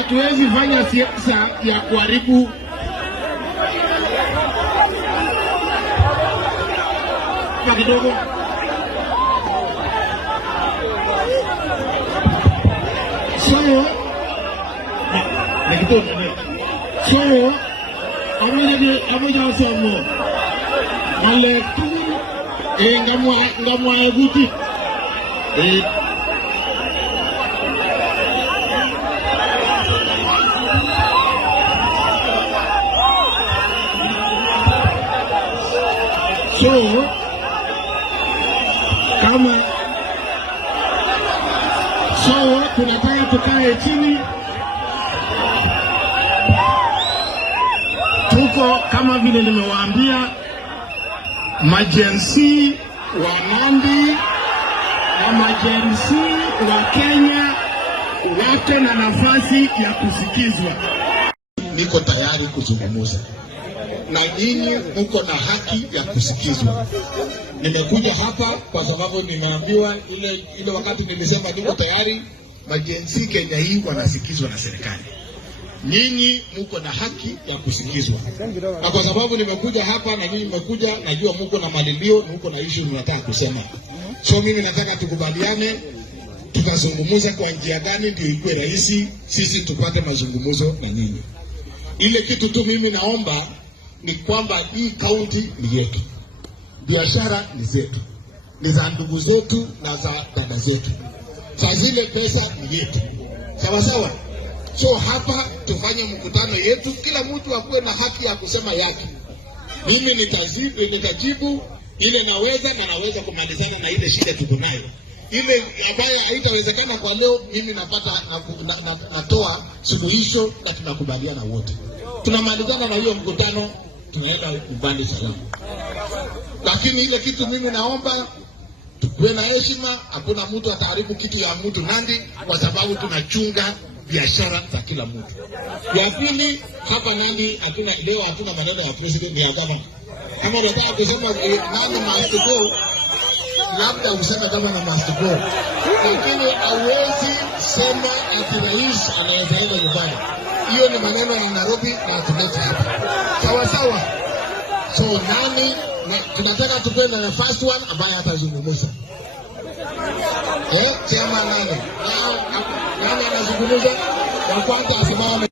hatuwezi fanya siasa ya kuharibu kidogo. So amoja somo ale ngamwa eguti so kama tunataka tukae chini, tuko kama vile nimewaambia, majensi wa Nandi na majensi wa Kenya wako na nafasi ya kusikizwa. Niko tayari kuzungumza na nyinyi, mko na haki ya kusikizwa. Nimekuja hapa kwa sababu nimeambiwa ile wakati nilisema niko tayari, majensi Kenya hii wanasikizwa na serikali. Nyinyi mko na haki ya kusikizwa. Na kwa sababu nimekuja hapa na nyinyi mmekuja, najua mko na malilio, mko na issue mnataka kusema. So mimi nataka tukubaliane, tukazungumza kwa njia gani ndio iwe rahisi sisi tupate mazungumzo na nyinyi. Ile kitu tu mimi naomba ni kwamba hii kaunti ni yetu. Biashara ni zetu. Ni za ndugu zetu na za dada zetu. Saa zile pesa ni yetu. Sawa sawa? So hapa tufanye mkutano yetu, kila mtu akuwe na haki ya kusema yake. Mimi nitajibu ile naweza kumalizana na ile shida tuko nayo. Ile ambayo haitawezekana kwa leo, mimi natoa suluhisho na tunakubaliana wote. Tunamalizana na hiyo mkutano, tunaenda nyumbani salama. Lakini ile kitu mimi naomba tuwe na heshima, hakuna mtu ataharibu kitu ya mtu Nandi kwa sababu tunachunga biashara za kila mtu. Ya pili, hapa Nandi hatuna maneno ya president ya gavana. Kama unataka kusema nani must go, labda useme kama na must go. Lakini hauwezi sema ati rais anaweza enda nyumbani. Hiyo ni maneno ya Nairobi na tulete hapa. Sawa sawa. So nani tunataka tupende na first one ambaye atazungumza. Chama nani anazungumza? Ya kwanza asimame.